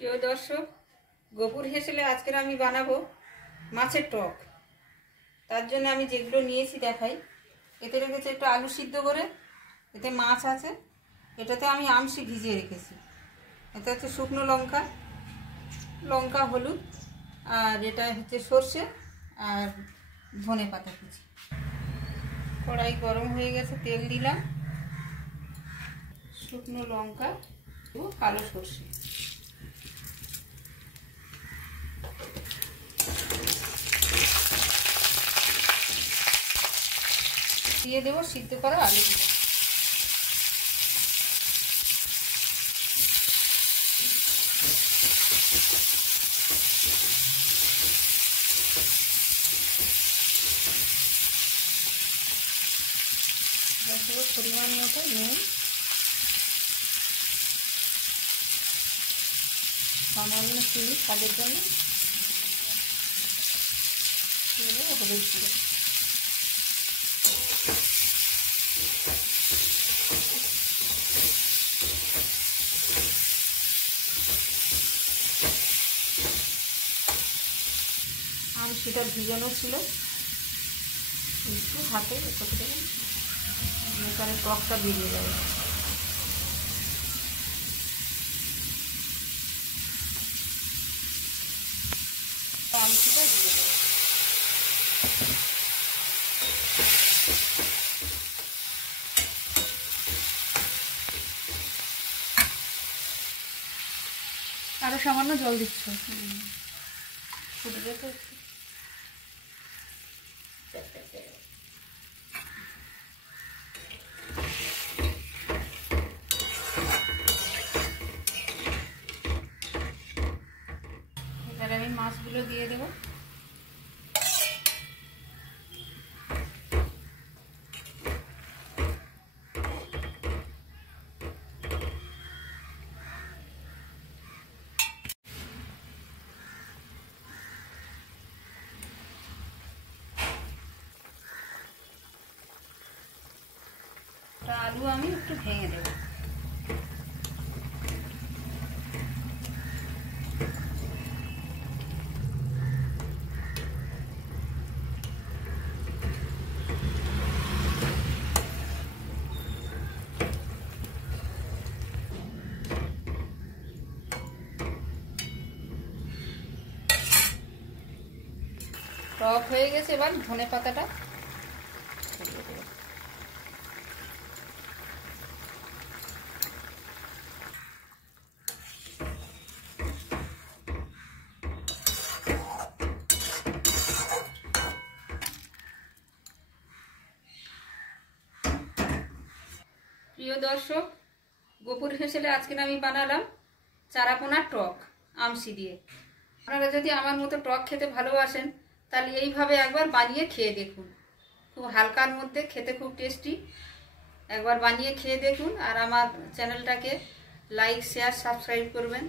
প্রিয় দর্শক, গোপুর হেসেলে আজকের আমি বানাবো মাছের টক। তার জন্য আমি যেগুলো নিয়েছি দেখাই। এতে রেখেছি একটু আলু সিদ্ধ করে, এতে মাছ আছে, এটাতে আমি আমসি ভিজিয়ে রেখেছি, এতে হচ্ছে শুকনো লঙ্কা, লঙ্কা, হলুদ, আর এটা হচ্ছে সর্ষে আর ধনে পাতা কুচি। কড়াই গরম হয়ে গেছে, তেল দিলাম, শুকনো লঙ্কা ও কালো সর্ষে, দিয়ে দেবো সিদ্ধ করা আলুগুলো। দেবো পরিমাণ মতো নুন, সামান্য চিনি স্বাদের জন্য, হলুদ গুঁড়ো। আমসিটা ভিজানো ছিল, একটু হাতে করতে এখানে টকটা বেরিয়ে যাবে। আমসিটা দিয়ে দেবো। আরো সামান্য জল দিচ্ছ, ফুটবে তো। এবার আমি মাছগুলো দিয়ে দেবো। আলু আমি একটু ভেঙে দেবো। টক হয়ে গেছে, এবার ধনে পাতাটা ছড়িয়ে দেবো। প্রিয় দর্শক, গোপুর হেসেলে আজকে আমি বানালাম চারাপোনার টক আমসি দিয়ে। আপনারা যদি আমার মতো টক খেতে ভালোবাসেন তাহলে এইভাবে একবার বানিয়ে খেয়ে দেখুন। খুব হালকার মধ্যে, খেতে খুব টেস্টি। একবার বানিয়ে খেয়ে দেখুন, আর আমার চ্যানেলটাকে লাইক, শেয়ার, সাবস্ক্রাইব করবেন।